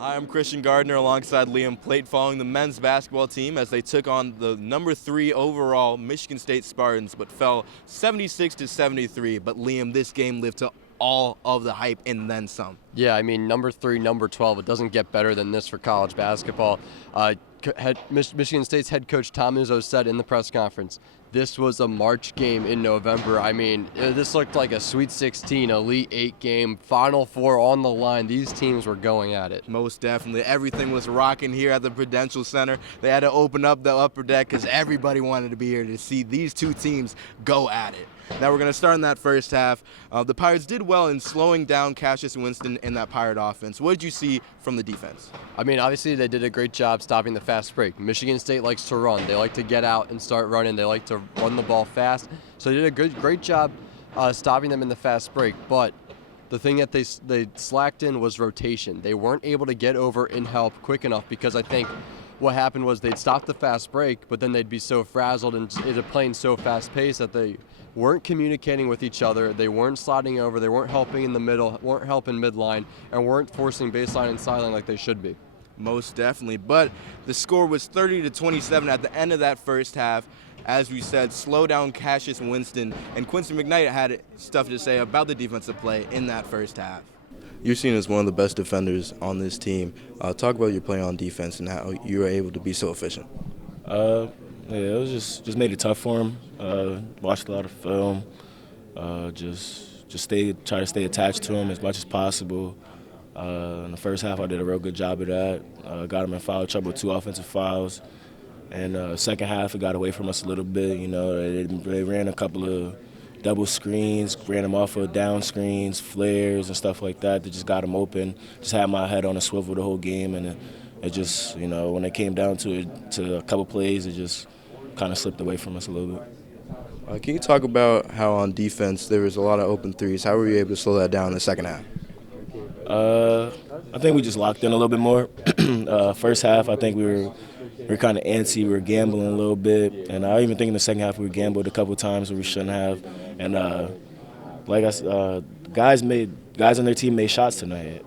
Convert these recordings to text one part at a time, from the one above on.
Hi, I'm Christian Gardner alongside Liam Plate following the men's basketball team as they took on the number 3 overall Michigan State Spartans but fell 76-73. But Liam, this game lived to all of the hype and then some. Yeah, I mean, number 3, number 12, it doesn't get better than this for college basketball. Michigan State's head coach Tom Izzo said in the press conference, this was a March game in November. I mean, this looked like a Sweet 16, Elite 8 game, Final Four on the line. These teams were going at it. Most definitely. Everything was rocking here at the Prudential Center. They had to open up the upper deck because everybody wanted to be here to see these two teams go at it. Now we're going to start in that first half. The Pirates did well in slowing down Cassius Winston in that Pirate offense. What did you see from the defense? I mean, obviously they did a great job stopping the fast break. Michigan State likes to run. They like to get out and start running. They like to run the ball fast. So they did a great job stopping them in the fast break. But the thing that they slacked in was rotation. They weren't able to get over and help quick enough because I think what happened was they'd stop the fast break, but then they'd be so frazzled and playing so fast paced that they weren't communicating with each other. They weren't sliding over. They weren't helping in the middle, weren't helping midline, and weren't forcing baseline and sideline like they should be. Most definitely. But the score was 30-27 at the end of that first half. As we said, slow down Cassius Winston, and Quincy McKnight had stuff to say about the defensive play in that first half. You're seen as one of the best defenders on this team. Talk about your play on defense and how you were able to be so efficient. Yeah, it was just made it tough for him. Watched a lot of film. Try to stay attached to him as much as possible. In the first half, I did a real good job of that. Got him in foul trouble, 2 offensive fouls. And second half, it got away from us a little bit. You know, they ran a couple of double screens, ran them off of down screens, flares, and stuff like that. That just got him open. Just had my head on a swivel the whole game, and it just, you know, when it came down to it, to a couple plays, it just kind of slipped away from us a little bit. Can you talk about how on defense there was a lot of open threes? How were you able to slow that down in the second half? I think we just locked in a little bit more. First half, I think we were kind of antsy. We were gambling a little bit, and I even think in the second half we gambled a couple times where we shouldn't have. And like I said, guys on their team made shots tonight.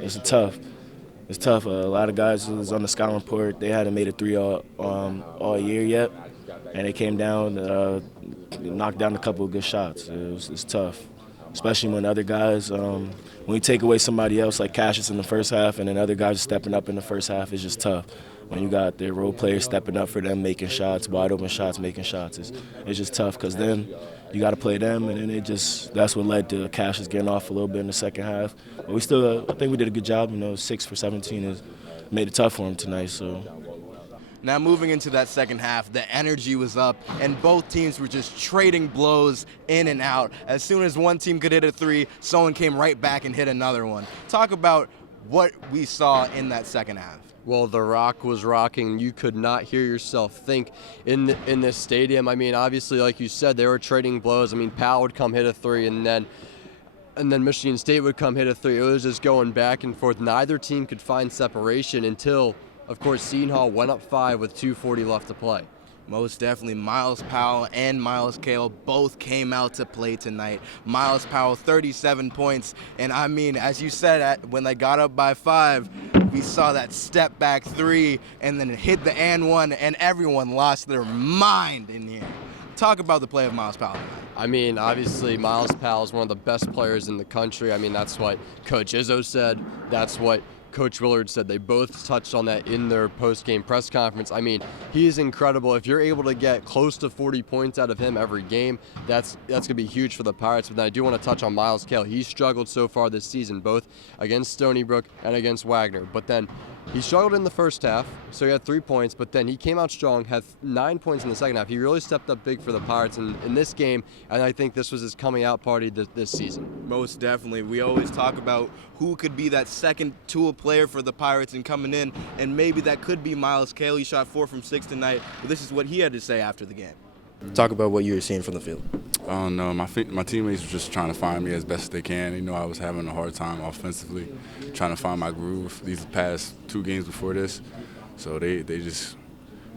It's tough. A lot of guys who was on the scouting report, they hadn't made a 3 all year yet, and they came down, knocked down a couple of good shots. It's tough, especially when other guys, when you take away somebody else like Cassius in the first half, and then other guys stepping up in the first half, it's just tough. When you got their role players stepping up for them, making shots, wide open shots, making shots, it's just tough because then you got to play them, and then that's what led to Cassius getting off a little bit in the second half. But we still, I think we did a good job. You know, 6 for 17 made it tough for him tonight. So. Now moving into that second half, the energy was up, and both teams were just trading blows in and out. As soon as one team could hit a 3, someone came right back and hit another one. Talk about what we saw in that second half. Well, the rock was rocking. You could not hear yourself think in this stadium. I mean, obviously, like you said, they were trading blows. I mean, Powell would come hit a 3, and then Michigan State would come hit a 3. It was just going back and forth. Neither team could find separation until, of course, Seton Hall went up 5 with 2:40 left to play. Most definitely. Myles Powell and Myles Powell both came out to play tonight. Myles Powell, 37 points. And I mean, as you said, when they got up by 5, we saw that step back 3 and then it hit the and 1, and everyone lost their mind in here. Talk about the play of Myles Powell tonight. I mean, obviously, Myles Powell is one of the best players in the country. I mean, that's what Coach Izzo said. That's what Coach Willard said. They both touched on that in their post-game press conference. I mean, he is incredible. If you're able to get close to 40 points out of him every game, that's going to be huge for the Pirates. But then I do want to touch on Myles Powell. He struggled so far this season, both against Stony Brook and against Wagner. But then he struggled in the first half, so he had 3 points, but then he came out strong, had 9 points in the second half. He really stepped up big for the Pirates in this game, and I think this was his coming out party this season. Most definitely. We always talk about who could be that second tool player for the Pirates and coming in, and maybe that could be Myles Powell. He shot 4 from 6 tonight, but this is what he had to say after the game. Talk about what you were seeing from the field. I don't know. My teammates were just trying to find me as best as they can. You know, I was having a hard time offensively, trying to find my groove these past 2 games before this. So they just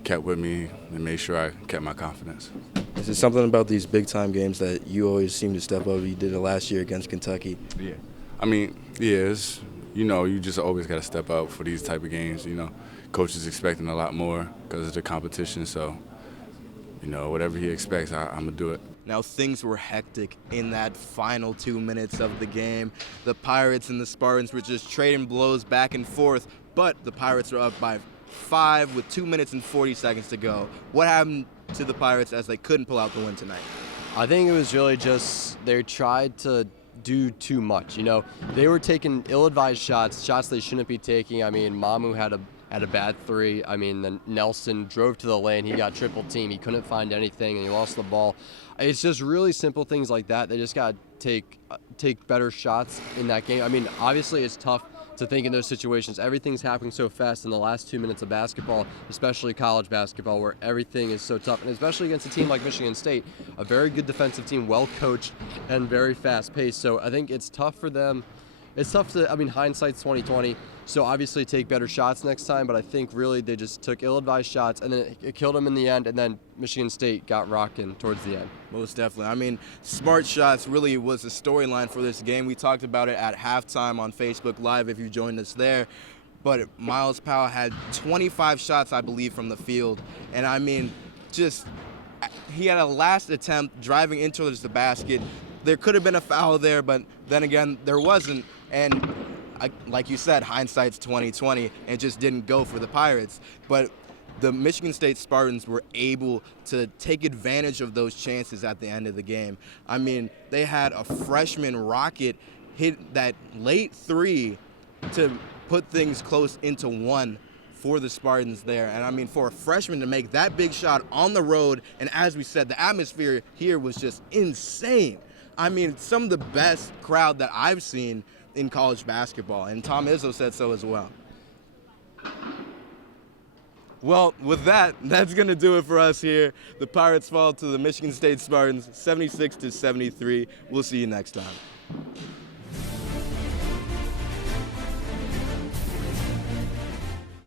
kept with me and made sure I kept my confidence. Is it something about these big-time games that you always seem to step up? You did it last year against Kentucky. Yeah. I mean, yeah, you just always got to step up for these type of games. Coach is expecting a lot more because of the competition. So, whatever he expects, I'm going to do it. Now, things were hectic in that final 2 minutes of the game. The Pirates and the Spartans were just trading blows back and forth, but the Pirates were up by 5 with 2 minutes and 40 seconds to go. What happened to the Pirates as they couldn't pull out the win tonight? I think it was really just they tried to do too much. They were taking ill-advised shots they shouldn't be taking. I mean, Mamu had a bad 3. I mean, then Nelson drove to the lane. He got triple team. He couldn't find anything, and he lost the ball. It's just really simple things like that. They just got to take better shots in that game. I mean, obviously it's tough to think in those situations. Everything's happening so fast in the last 2 minutes of basketball, especially college basketball, where everything is so tough, and especially against a team like Michigan State, a very good defensive team, well coached and very fast paced. So I think it's tough for them. It's tough to, hindsight's 20/20, so obviously take better shots next time, but I think really they just took ill-advised shots, and then it killed them in the end, and then Michigan State got rocking towards the end. Most definitely. Smart shots really was the storyline for this game. We talked about it at halftime on Facebook Live if you joined us there. But Myles Powell had 25 shots, I believe, from the field. And he had a last attempt driving into the basket. There could have been a foul there, but then again, there wasn't. And like you said, hindsight's 20/20, and just didn't go for the Pirates. But the Michigan State Spartans were able to take advantage of those chances at the end of the game. They had a freshman Rocket hit that late 3 to put things close into 1 for the Spartans there. And for a freshman to make that big shot on the road, and as we said, the atmosphere here was just insane. Some of the best crowd that I've seen in college basketball, and Tom Izzo said so as well. Well, with that's going to do it for us here. The Pirates fall to the Michigan State Spartans 76-73. We'll see you next time.